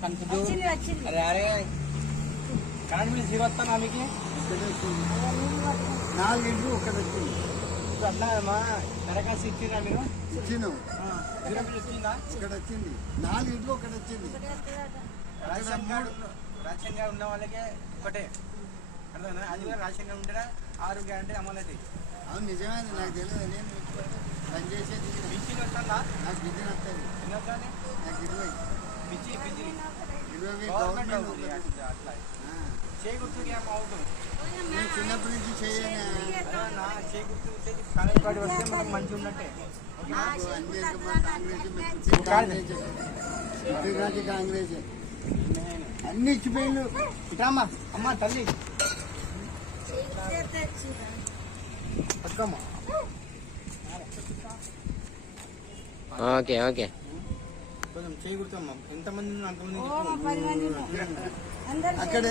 అరే అరే current bill zero వస్తాను ఆమెకి 4 ఇండ్లు ఒకటి వచ్చింది. అట్లా మా దరఖాస్తు ఇచ్చిందా మీరు? ఇచ్చినాం. జీరో బిల్ వచ్చిందా? ఇక్కడ వచ్చింది 4 ఇండ్లు ఒకటి వచ్చింది. రేషన్ కార్డు ఉన్న వాళ్ళకే ఒకటే అర్థమైనా? అది కూడా రేషన్ కార్డు ఉంటే 6 గ్యారెంటీ అమలు అవుతాయి. అవును నిజమే, నాకు తెలియదు. నేను పని చేసేది పింఛన్ వస్తుందా? నాకు పింఛన్ వస్తుంది. ఎన్ని వస్తుంది? నాకు 20 పింఛన్ 20 గవర్నమెంట్ గవర్నమెంట్. అట్లా చేయి గుర్తుకి ఏం అవుతుంది. నేను చిన్నప్పటి నుంచి చేయను. చేయి గుర్తు కాంగ్రెస్ పార్టీ వస్తే మనకు మంచిగా ఉన్నట్టే. కాంగ్రెస్ అన్ని ఇచ్చిపోయిండు. ఇటమ్మా అమ్మ తల్లి పట్టుకోమ్మా. ఓకే ఓకే కొంచెం చేయి గుర్తమ్మా. ఎంతమంది అంతమంది అక్కడ